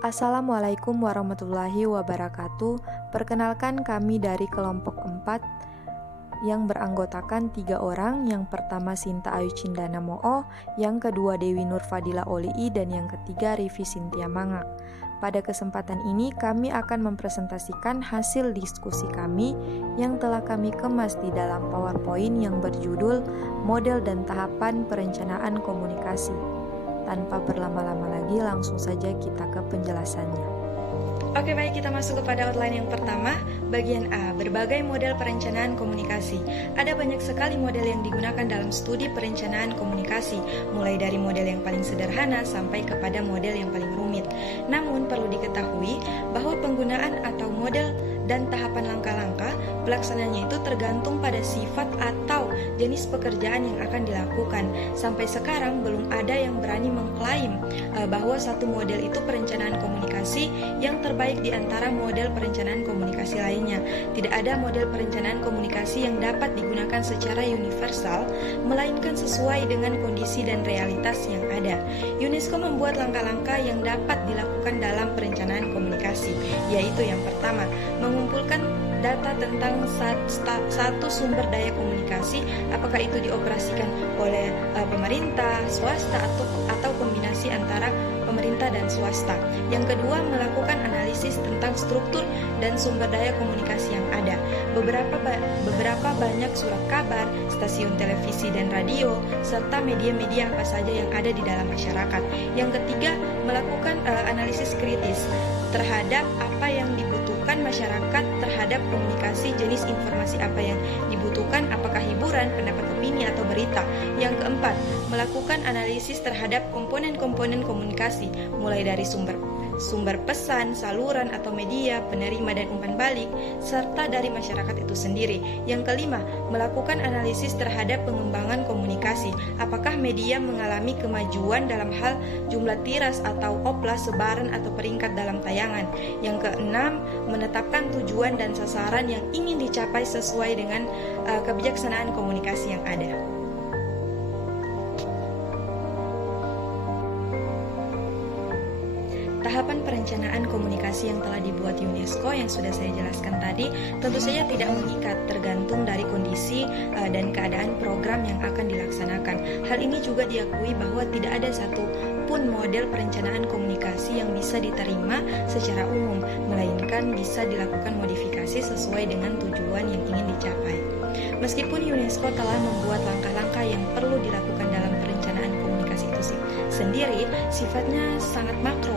Assalamualaikum warahmatullahi wabarakatuh. Perkenalkan, kami dari kelompok 4 yang beranggotakan 3 orang. Yang pertama Sinta Ayu Cindana Mo'o, yang kedua Dewi Nur Fadila Olii, dan yang ketiga Rivi Sintia Mangak. Pada kesempatan ini kami akan mempresentasikan hasil diskusi kami yang telah kami kemas di dalam PowerPoint yang berjudul Model dan Tahapan Perencanaan Komunikasi. Tanpa berlama-lama lagi, langsung saja kita ke penjelasannya. Oke, baik, kita masuk kepada outline yang pertama. Bagian A, berbagai model perencanaan komunikasi. Ada banyak sekali model yang digunakan dalam studi perencanaan komunikasi, mulai dari model yang paling sederhana sampai kepada model yang paling rumit. Namun perlu diketahui bahwa penggunaan atau model dan tahapan langkah-langkah pelaksanaannya itu tergantung pada sifat atau jenis pekerjaan yang akan dilakukan. Sampai sekarang belum ada yang berani mengklaim bahwa satu model itu perencanaan komunikasi yang terbaik di antara model perencanaan komunikasi lainnya. Tidak ada model perencanaan komunikasi yang dapat digunakan secara universal, melainkan sesuai dengan kondisi dan realitas yang ada. UNESCO membuat langkah-langkah yang dapat dilakukan dalam perencanaan komunikasi, yaitu yang pertama, mengumpulkan data tentang satu sumber daya komunikasi, apakah itu dioperasikan oleh pemerintah, swasta, atau kombinasi antara pemerintah dan swasta. Yang kedua, melakukan analisis tentang struktur dan sumber daya komunikasi yang ada. Beberapa banyak surat kabar, stasiun televisi dan radio, serta media-media apa saja yang ada di dalam masyarakat. Yang ketiga, melakukan analisis kritis terhadap apa yang dibutuhkan masyarakat terhadap komunikasi, jenis informasi apa yang dibutuhkan, apakah hiburan, pendapat, opini, atau berita. Yang keempat, melakukan analisis terhadap komponen-komponen komunikasi, mulai dari sumber pesan, saluran atau media, penerima dan umpan balik, serta dari masyarakat itu sendiri. Yang kelima, melakukan analisis terhadap pengembangan komunikasi, apakah media mengalami kemajuan dalam hal jumlah tiras atau oplas, sebaran atau peringkat dalam tayangan. Yang keenam, menetapkan tujuan dan sasaran yang ingin dicapai sesuai dengan kebijaksanaan komunikasi yang ada. Tahapan perencanaan komunikasi yang telah dibuat UNESCO yang sudah saya jelaskan tadi tentu saja tidak mengikat, tergantung dari kondisi dan keadaan program yang akan dilaksanakan. Hal ini juga diakui bahwa tidak ada satu pun model perencanaan komunikasi yang bisa diterima secara umum, melainkan bisa dilakukan modifikasi sesuai dengan tujuan yang ingin dicapai. Meskipun UNESCO telah membuat langkah-langkah yang perlu dilakukan dalam perencanaan komunikasi itu sendiri, sifatnya sangat makro.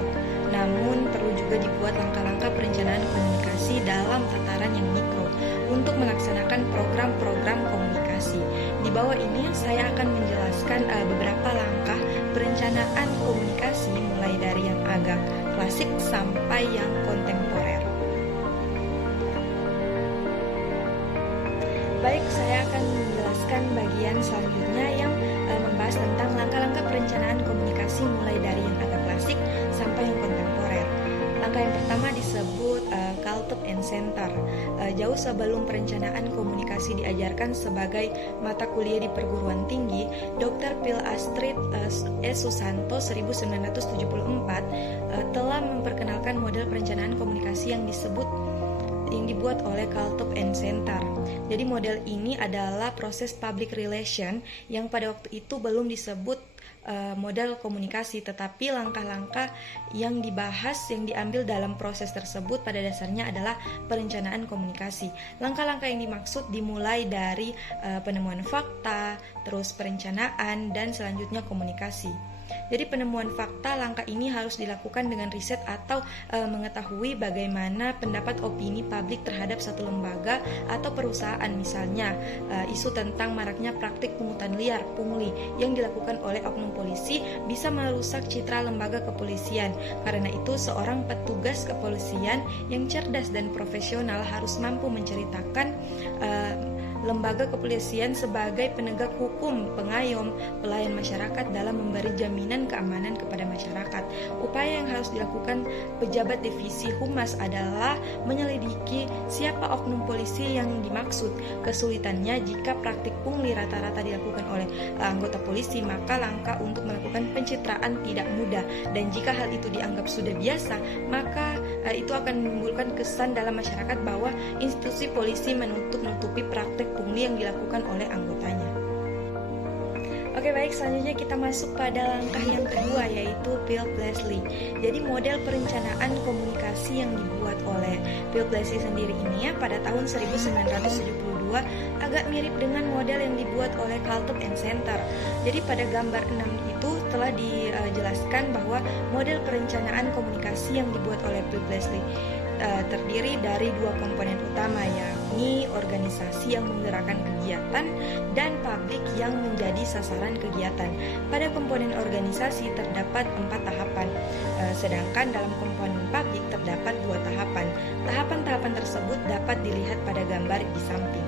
Namun perlu juga dibuat langkah-langkah perencanaan komunikasi dalam tataran yang mikro untuk melaksanakan program-program komunikasi. Di bawah ini saya akan menjelaskan beberapa langkah perencanaan komunikasi, mulai dari yang agak klasik sampai yang kontemporer. Baik, saya akan menjelaskan bagian selanjutnya yang membahas tentang langkah-langkah perencanaan komunikasi mulai dari yang agak klasik sampai yang kontemporer. Langkah yang pertama disebut Cultup and Center. Jauh sebelum perencanaan komunikasi diajarkan sebagai mata kuliah di perguruan tinggi, Dr. Phil Astrid Susanto 1974 telah memperkenalkan model perencanaan komunikasi yang dibuat oleh Cultup and Center. Jadi model ini adalah proses public relation yang pada waktu itu belum disebut model komunikasi, tetapi langkah-langkah yang dibahas yang diambil dalam proses tersebut pada dasarnya adalah perencanaan komunikasi. Langkah-langkah yang dimaksud dimulai dari penemuan fakta, terus perencanaan, dan selanjutnya komunikasi. Jadi penemuan fakta, langkah ini harus dilakukan dengan riset atau mengetahui bagaimana pendapat opini publik terhadap satu lembaga atau perusahaan. Misalnya isu tentang maraknya praktik pungutan liar, pungli, yang dilakukan oleh oknum polisi bisa merusak citra lembaga kepolisian. Karena itu seorang petugas kepolisian yang cerdas dan profesional harus mampu menceritakan lembaga kepolisian sebagai penegak hukum, pengayom, pelayan masyarakat dalam memberi jaminan keamanan kepada masyarakat. Upaya yang harus dilakukan pejabat divisi humas adalah menyelidiki siapa oknum polisi yang dimaksud. Kesulitannya, jika praktik pungli rata-rata dilakukan oleh anggota polisi, maka langkah untuk melakukan pencitraan tidak mudah, dan jika hal itu dianggap sudah biasa, maka itu akan menimbulkan kesan dalam masyarakat bahwa institusi polisi menutupi praktik pungli yang dilakukan oleh anggotanya. Oke, baik, selanjutnya kita masuk pada langkah yang kedua, yaitu Bill Blaisley. Jadi model perencanaan komunikasi yang dibuat oleh Bill Blaisley sendiri ini pada tahun 1972 agak mirip dengan model yang dibuat oleh Kalteb and Center. Jadi pada gambar 6 itu telah dijelaskan bahwa model perencanaan komunikasi yang dibuat oleh Bill Blaisley terdiri dari dua komponen utama, yakni organisasi yang menggerakkan kegiatan dan publik yang menjadi sasaran kegiatan. Pada komponen organisasi terdapat 4 tahapan, sedangkan dalam komponen publik terdapat 2 tahapan. Tahapan-tahapan tersebut dapat dilihat pada gambar di samping.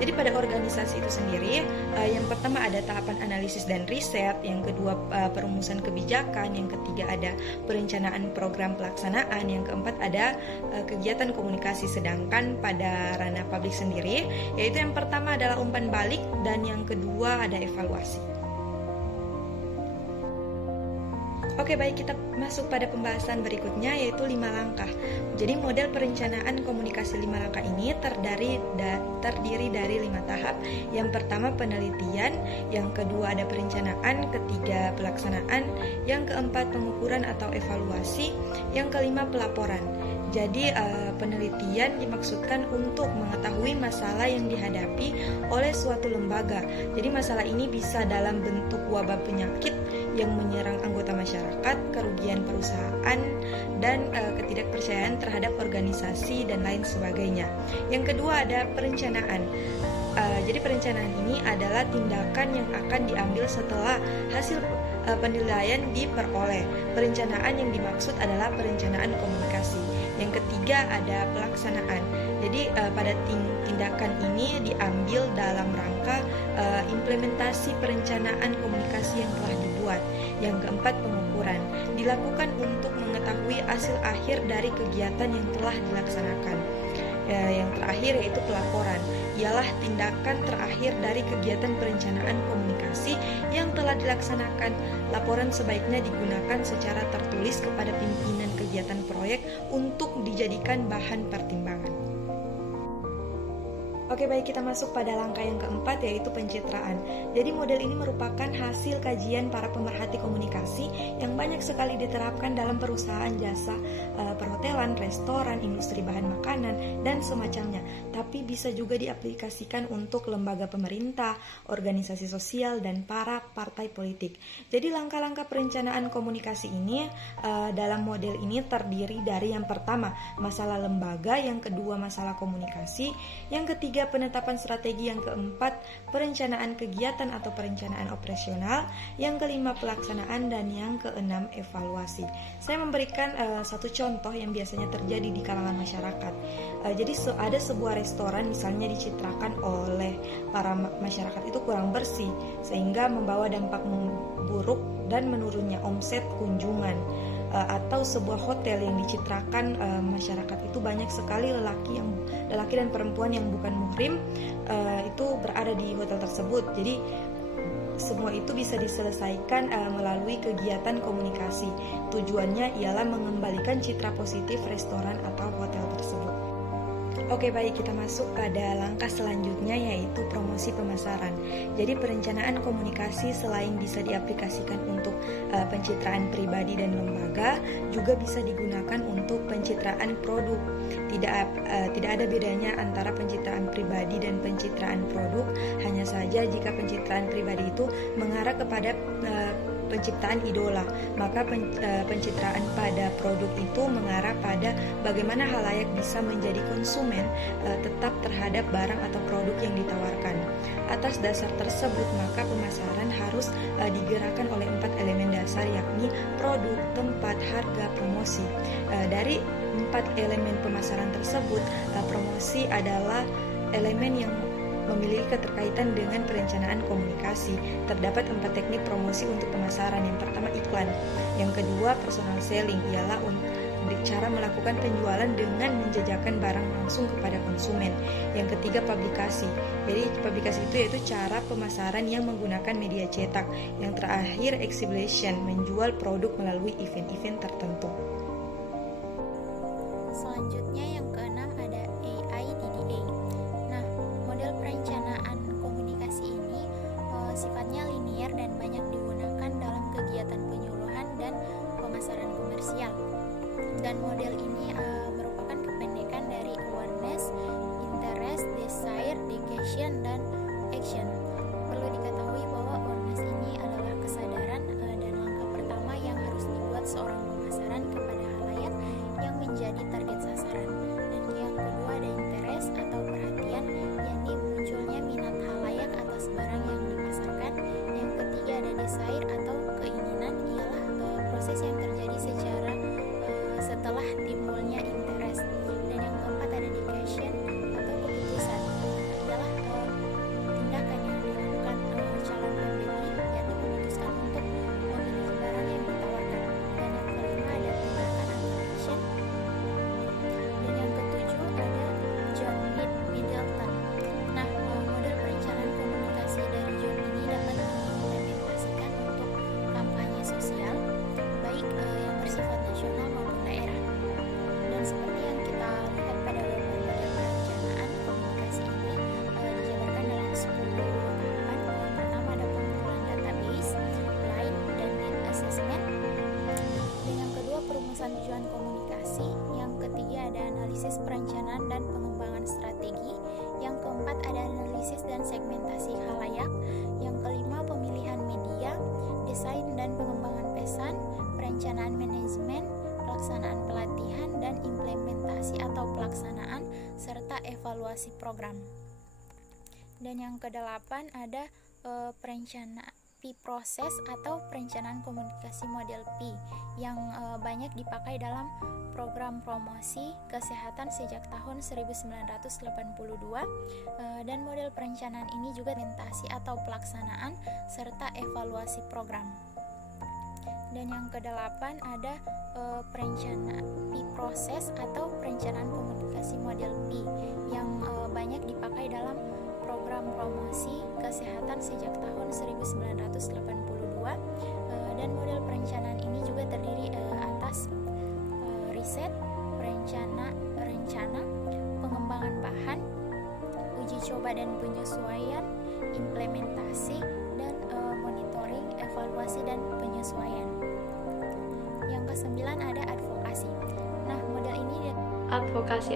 Jadi pada organisasi itu sendiri, yang pertama ada tahapan analisis dan riset, yang kedua perumusan kebijakan, yang ketiga ada perencanaan program pelaksanaan, yang keempat ada kegiatan komunikasi. Sedangkan pada ranah publik sendiri, yaitu yang pertama adalah umpan balik dan yang kedua ada evaluasi. Oke, baik, kita masuk pada pembahasan berikutnya, yaitu 5 langkah. Jadi model perencanaan komunikasi 5 langkah ini terdiri dari 5 tahap. Yang pertama penelitian, yang kedua ada perencanaan, ketiga pelaksanaan, yang keempat pengukuran atau evaluasi, yang kelima pelaporan. Jadi penelitian dimaksudkan untuk mengetahui masalah yang dihadapi oleh suatu lembaga. Jadi masalah ini bisa dalam bentuk wabah penyakit yang menyerang anggota masyarakat, kerugian perusahaan, dan ketidakpercayaan terhadap organisasi dan lain sebagainya. Yang kedua ada perencanaan. Jadi perencanaan ini adalah tindakan yang akan diambil setelah hasil penilaian diperoleh. Perencanaan yang dimaksud adalah perencanaan komunikasi. Yang ketiga ada pelaksanaan. Jadi pada tindakan ini diambil dalam rangka implementasi perencanaan komunikasi yang telah dibuat. Yang keempat pengukuran. Dilakukan untuk mengetahui hasil akhir dari kegiatan yang telah dilaksanakan. Yang terakhir yaitu pelaporan. Ialah tindakan terakhir dari kegiatan perencanaan komunikasi yang telah dilaksanakan. Laporan sebaiknya digunakan secara tertulis kepada pimpinan kegiatan proyek untuk dijadikan bahan pertimbangan. Oke, baik, kita masuk pada langkah yang keempat, yaitu pencitraan. Jadi model ini merupakan hasil kajian para pemerhati komunikasi yang banyak sekali diterapkan dalam perusahaan jasa, perhotelan, restoran, industri bahan makanan, dan semacamnya. Tapi bisa juga diaplikasikan untuk lembaga pemerintah, organisasi sosial, dan para partai politik. Jadi langkah-langkah perencanaan komunikasi ini dalam model ini terdiri dari yang pertama masalah lembaga, yang kedua masalah komunikasi, yang ketiga penetapan strategi, yang keempat perencanaan kegiatan atau perencanaan operasional, yang kelima pelaksanaan, dan yang keenam evaluasi. Saya memberikan satu contoh yang biasanya terjadi di kalangan masyarakat. Jadi ada sebuah restoran misalnya dicitrakan oleh para masyarakat itu kurang bersih, sehingga membawa dampak buruk dan menurunnya omset kunjungan. Atau sebuah hotel yang dicitrakan masyarakat itu banyak sekali lelaki dan perempuan yang bukan muhrim itu berada di hotel tersebut. Jadi semua itu bisa diselesaikan melalui kegiatan komunikasi. Tujuannya ialah mengembalikan citra positif restoran atau hotel tersebut. Oke, baik, kita masuk pada langkah selanjutnya, yaitu promosi pemasaran. Jadi perencanaan komunikasi selain bisa diaplikasikan untuk pencitraan pribadi dan lembaga, juga bisa digunakan untuk pencitraan produk. Tidak ada bedanya antara pencitraan pribadi dan pencitraan produk, hanya saja jika pencitraan pribadi itu mengarah kepada penciptaan idola, maka pencitraan pada produk itu mengarah pada bagaimana halayak bisa menjadi konsumen tetap terhadap barang atau produk yang ditawarkan. Atas dasar tersebut, maka pemasaran harus digerakkan oleh 4 elemen dasar, yakni produk, tempat, harga, promosi. Dari 4 elemen pemasaran tersebut, promosi adalah elemen yang memiliki keterkaitan dengan perencanaan komunikasi. Terdapat 4 teknik promosi untuk pemasaran. Yang pertama iklan, yang kedua personal selling, ialah cara melakukan penjualan dengan menjajakan barang langsung kepada konsumen. Yang ketiga publikasi. Jadi publikasi itu yaitu cara pemasaran yang menggunakan media cetak. Yang terakhir exhibition, menjual produk melalui event-event tertentu. Selanjutnya yang keenam ada AIDDA. Nah, model perencanaan komunikasi ini sifatnya linier dan banyak digunakan dalam kegiatan penyuluhan dan pemasaran komersial. Dan model ini merupakan kependekan dari awareness, interest, desire, dedication, dan action. Perlu diketahui bahwa awareness ini adalah kesadaran dan langkah pertama yang harus dibuat seorang pemasaran kepada halayak yang menjadi target sasaran. Dan yang kedua ada interest atau perhatian, yakni munculnya minat halayak atas barang yang dipasarkan. Yang ketiga ada desire atau keinginan, ialah proses yang terjadi setelah timbulnya interest. Dan yang keempat ada dedication atau keputusan, adalah tindakan yang dilakukan calon pembeli, yakni memutuskan untuk memiliki barang yang ditawarkan. Dan yang kelima ada tindakan atau action. Dan yang ketujuh ada John Middleton. Nah, model perencanaan komunikasi dari John ini dapat diimplementasikan untuk kampanye sosial, baik yang bersifat nasional maupun daerah. Dan seperti yang kita lihat pada model perencanaan komunikasi ini dijabarkan dalam 10 tahapan. Yang pertama ada pengumpulan database, line, dan need assessment. Dan yang kedua perumusan tujuan komunikasi. Yang ketiga ada analisis perencanaan dan pengembangan strategi. Yang keempat ada analisis dan segmentasi halayak. Yang kelima pemilihan media, desain dan pengembangan pesan, perencanaan manajemen, pelaksanaan pelatihan, dan implementasi atau pelaksanaan, serta evaluasi program. Dan yang kedelapan ada P proses atau perencanaan komunikasi model P yang banyak dipakai dalam program promosi kesehatan sejak tahun 1982. Dan model perencanaan ini juga implementasi atau pelaksanaan serta evaluasi program. Dan yang kedelapan ada perencanaan P proses atau perencanaan komunikasi model P yang banyak dipakai dalam program promosi kesehatan sejak tahun 1982. Dan model perencanaan ini juga terdiri atas riset, rencana, pengembangan bahan, uji coba dan penyesuaian, implementasi, dan monitoring, evaluasi, dan penyesuaian. Yang kesembilan ada advokasi. Nah, model ini Advokasi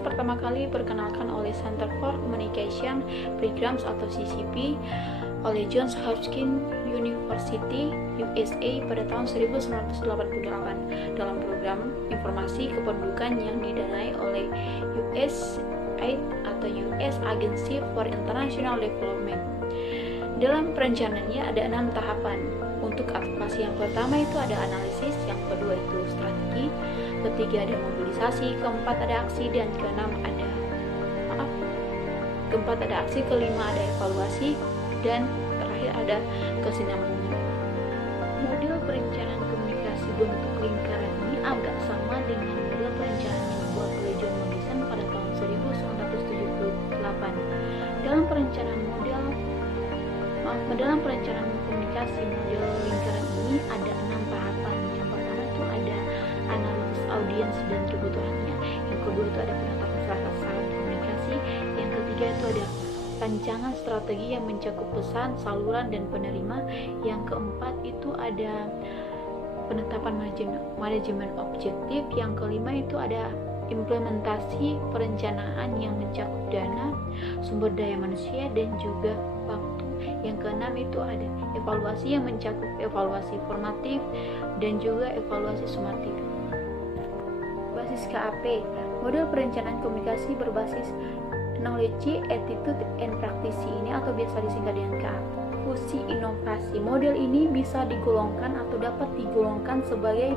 pertama kali diperkenalkan oleh Center for Communication Programs atau CCP oleh Johns Hopkins University USA pada tahun 1988 dalam program informasi kependudukan yang didanai oleh USAID atau US Agency for International Development. Dalam perencanaannya ada 6 tahapan. Untuk advokasi yang pertama itu ada analisis, yang kedua itu strategi, ketiga ada mobilisasi, keempat ada aksi, dan keempat ada aksi, kelima ada evaluasi, dan terakhir ada kesinambungan. Model perencanaan komunikasi bentuk lingkaran ini agak sama dengan model perencanaan yang dibuat oleh John Morrison pada tahun 1978. Dalam perencanaan komunikasi model lingkaran ini ada 6 tahapan. Yang pertama itu ada analisis audiens dan kebutuhannya. Yang kedua itu ada penetapan sasaran komunikasi. Yang ketiga itu ada rancangan strategi yang mencakup pesan, saluran, dan penerima. Yang keempat itu ada penetapan manajemen objektif. Yang kelima itu ada implementasi perencanaan yang mencakup dana, sumber daya manusia, dan juga waktu. Yang keenam itu ada evaluasi yang mencakup evaluasi formatif dan juga evaluasi sumatif. Basis KAP, model perencanaan komunikasi berbasis knowledge, attitude, and practice ini atau biasa disingkat dengan KAP. Fusi inovasi, model ini bisa digolongkan atau dapat digolongkan sebagai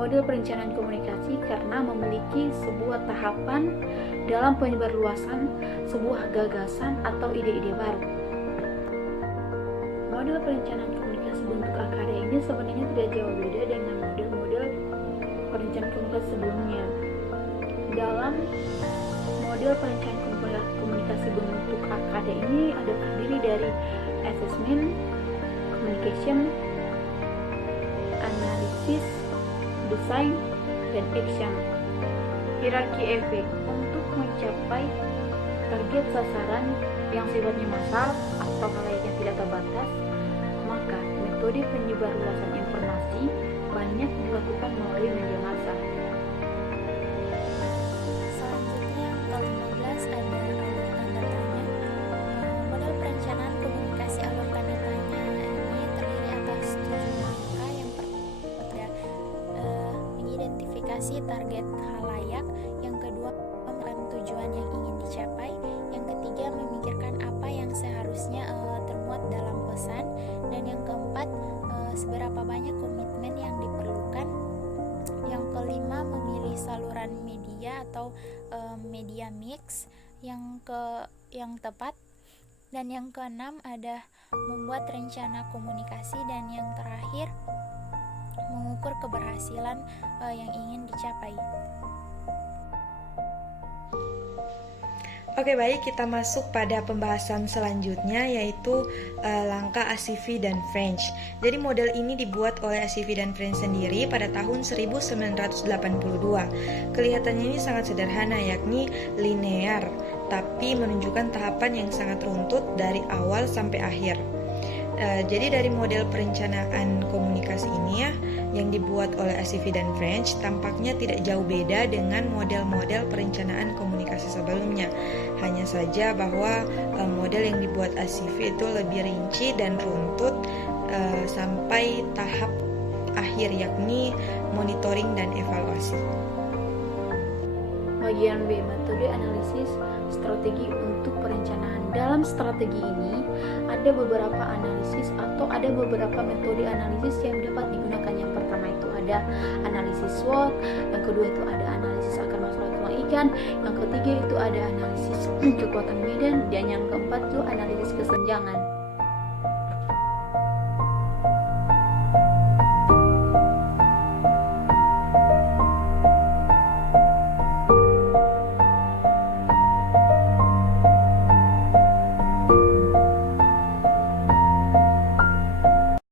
model perencanaan komunikasi karena memiliki sebuah tahapan dalam penyebarluasan sebuah gagasan atau ide-ide baru. Model perencanaan komunikasi bentuk AKD ini sebenarnya tidak jauh beda dengan model-model perencanaan komunikasi sebelumnya. Dalam model perencanaan komunikasi bentuk AKD ini ada terdiri dari assessment, communication, analisis, desain, dan action. Hierarki efek untuk mencapai target sasaran yang sifatnya massal atau halayak yang tidak terbatas, maka metode penyebarluasan informasi banyak dilakukan melalui media massa. Selanjutnya yang ke-15 ada alur tanda tanya. Model perencanaan komunikasi alur tanda tanya ini terdiri atas 7 langkah. Yang pertama mengidentifikasi target halayak, yang kedua menemukan tujuan yang ingin dicapai, yang ketiga memikirkan apa yang seharusnya termuat dalam pesan, dan yang keempat seberapa banyak komitmen yang diperlukan, yang kelima memilih saluran media atau media mix yang tepat, dan yang keenam ada membuat rencana komunikasi, dan yang terakhir mengukur keberhasilan yang ingin dicapai. Oke, baik, kita masuk pada pembahasan selanjutnya, yaitu langkah Asivi dan French. Jadi model ini dibuat oleh Asivi dan French sendiri pada tahun 1982. Kelihatannya ini sangat sederhana, yakni linear, tapi menunjukkan tahapan yang sangat runtut dari awal sampai akhir. Jadi dari model perencanaan komunikasi ini ya, yang dibuat oleh Asivi dan French, tampaknya tidak jauh beda dengan model-model perencanaan komunikasi sebelumnya. Hanya saja bahwa model yang dibuat Asivi itu lebih rinci dan runtut sampai tahap akhir, yakni monitoring dan evaluasi. Bagian B, metode analisis strategi untuk perencanaan. Dalam strategi ini ada beberapa analisis atau ada beberapa metode analisis yang dapat digunakan. Yang pertama itu ada analisis SWOT, yang kedua itu ada analisis akar masalah tulang ikan, yang ketiga itu ada analisis kekuatan medan, dan yang keempat itu analisis kesenjangan.